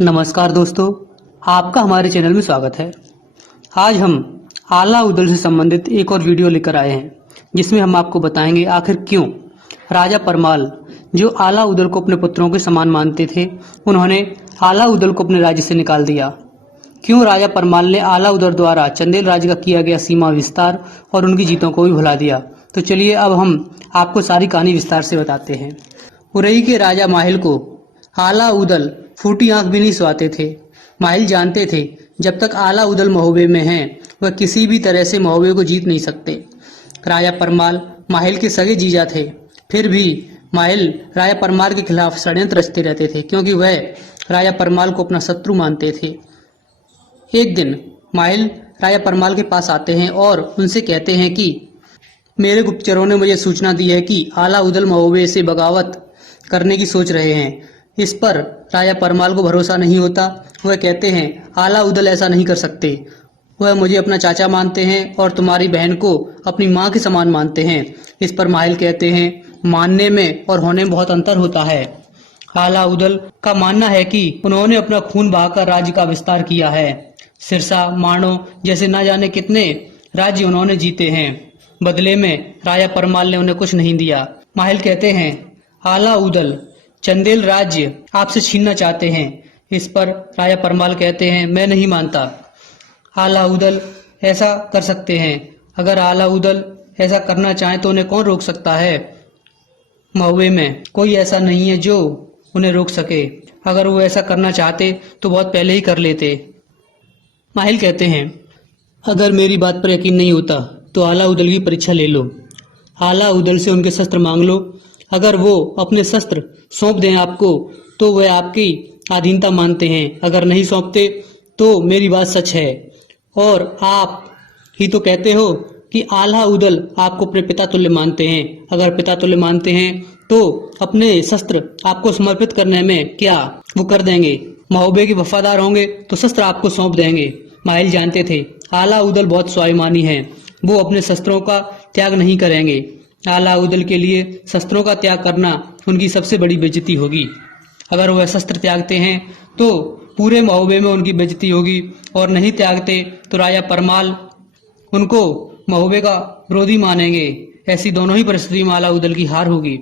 नमस्कार दोस्तों, आपका हमारे चैनल में स्वागत है। आज हम आला उदल से संबंधित एक और वीडियो लेकर आए हैं, जिसमें हम आपको बताएंगे आखिर क्यों राजा परमाल, जो आला उदल को अपने पुत्रों के समान मानते थे, उन्होंने आला उदल को अपने राज्य से निकाल दिया। क्यों राजा परमाल ने आला उदल द्वारा चंदेल राज्य का किया गया सीमा विस्तार और उनकी जीतों को भी भुला दिया। तो चलिए अब हम आपको सारी कहानी विस्तार से बताते हैं। उरई के राजा माहिल को आला उदल फूटी आंख भी नहीं सुहाते थे। माहिल जानते थे जब तक आला उदल महोबे में हैं, वह किसी भी तरह से महोबे को जीत नहीं सकते। राजा परमाल माहिल के सगे जीजा थे, फिर भी माहिल राजा परमाल के खिलाफ षड्यंत्र रचते रहते थे, क्योंकि वह राजा परमाल को अपना शत्रु मानते थे। एक दिन माहिल राजा परमाल के पास आते हैं और उनसे कहते हैं कि मेरे गुप्तचरों ने मुझे सूचना दी है कि आला उदल महोबे से बगावत करने की सोच रहे हैं। इस पर राजा परमाल को भरोसा नहीं होता। वह कहते हैं आला उदल ऐसा नहीं कर सकते। वह मुझे अपना चाचा मानते हैं और तुम्हारी बहन को अपनी माँ के समान मानते हैं। इस पर माहिल कहते हैं मानने में और होने में बहुत अंतर होता है। आला उदल का मानना है कि उन्होंने अपना खून बहाकर राज्य का विस्तार किया है। सिरसा, माणो जैसे न जाने कितने राज्य उन्होंने जीते हैं। बदले में राजा परमाल ने उन्हें कुछ नहीं दिया। माहिल कहते हैं आला उदल चंदेल राज्य आपसे छीनना चाहते हैं। इस पर राजा परमाल कहते हैं मैं नहीं मानता। आला उदल ऐसा कर सकते हैं। अगर आला उदल ऐसा करना चाहे तो उन्हें कौन रोक सकता है? महुए में कोई ऐसा नहीं है जो उन्हें रोक सके। अगर वो ऐसा करना चाहते तो बहुत पहले ही कर लेते। माहिल कहते हैं अगर मेरी बात पर यकीन नहीं होता तो आला उदल की परीक्षा ले लो। आला उदल से उनके शस्त्र मांग लो। अगर वो अपने शस्त्र सौंप दें आपको तो वह आपकी अधीनता मानते हैं। अगर नहीं सौंपते तो मेरी बात सच है। और आप ही तो कहते हो कि आला उदल आपको अपने पिता तुल्य मानते हैं। अगर पिता तुल्य मानते हैं तो अपने शस्त्र आपको समर्पित करने में क्या वो कर देंगे? महोबे के वफादार होंगे तो शस्त्र आपको सौंप देंगे। माहिल जानते थे आला उदल बहुत स्वाभिमानी है, वो अपने शस्त्रों का त्याग नहीं करेंगे। आला उदल के लिए शस्त्रों का त्याग करना उनकी सबसे बड़ी बेइज्जती होगी। अगर वह शस्त्र त्यागते हैं तो पूरे महोबे में उनकी बेइज्जती होगी, और नहीं त्यागते तो राजा परमाल उनको महोबे का विरोधी मानेंगे। ऐसी दोनों ही परिस्थिति में आला उदल की हार होगी।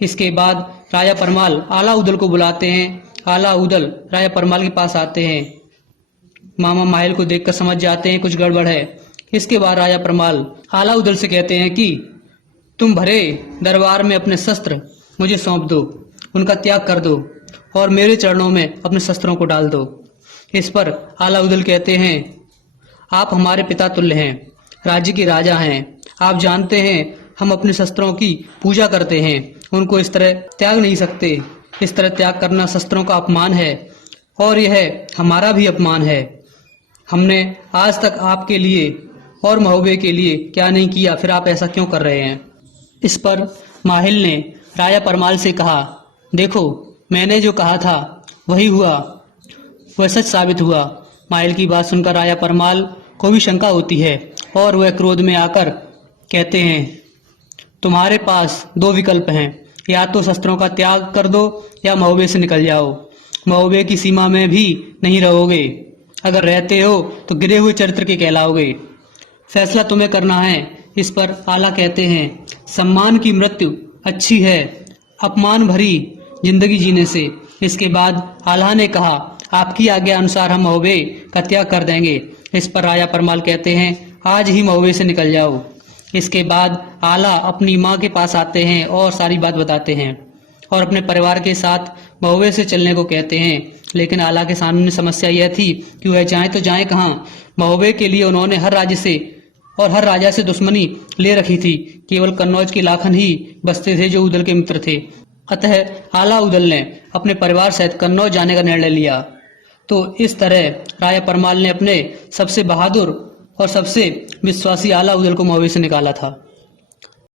इसके बाद राजा परमाल आला उदल को बुलाते हैं। आला उदल राजा परमाल के पास आते हैं। मामा माहिल को देखकर समझ जाते हैं कुछ गड़बड़ है। इसके बाद राजा परमाल आला उदल से कहते हैं कि तुम भरे दरबार में अपने शस्त्र मुझे सौंप दो, उनका त्याग कर दो और मेरे चरणों में अपने शस्त्रों को डाल दो। इस पर आला उदल कहते हैं आप हमारे पिता तुल्य हैं, राज्य के राजा हैं। आप जानते हैं हम अपने शस्त्रों की पूजा करते हैं, उनको इस तरह त्याग नहीं सकते। इस तरह त्याग करना शस्त्रों का अपमान है और यह हमारा भी अपमान है। हमने आज तक आपके लिए और महोबे के लिए क्या नहीं किया, फिर आप ऐसा क्यों कर रहे हैं? इस पर माहिल ने राजा परमाल से कहा देखो मैंने जो कहा था वही हुआ, वह सच साबित हुआ। माहिल की बात सुनकर राजा परमाल को भी शंका होती है और वह क्रोध में आकर कहते हैं तुम्हारे पास दो विकल्प हैं, या तो शस्त्रों का त्याग कर दो या महोबे से निकल जाओ। महोबे की सीमा में भी नहीं रहोगे। अगर रहते हो तो गिरे हुए चरित्र के कहलाओगे। फैसला तुम्हें करना है। इस पर आला कहते हैं सम्मान की मृत्यु अच्छी है अपमान भरी जिंदगी जीने से। इसके बाद आला ने कहा आपकी आज्ञा अनुसार हम महोबे का त्याग कर देंगे। इस पर राजा परमाल कहते हैं आज ही महोबे से निकल जाओ। इसके बाद आला अपनी माँ के पास आते हैं और सारी बात बताते हैं और अपने परिवार के साथ महोबे से चलने को कहते हैं। लेकिन आला के सामने समस्या यह थी कि वह जाएं तो जाएं कहाँ। महोबे के लिए उन्होंने हर राज्य से और हर राजा से दुश्मनी ले रखी थी। केवल कन्नौज के लाखन ही बसते थे जो उदल के मित्र थे। अतः आला उदल ने अपने परिवार सहित कन्नौज जाने का निर्णय लिया। तो इस तरह राजा परमाल ने अपने सबसे बहादुर और सबसे विश्वासी आला उदल को महोबे से निकाला था।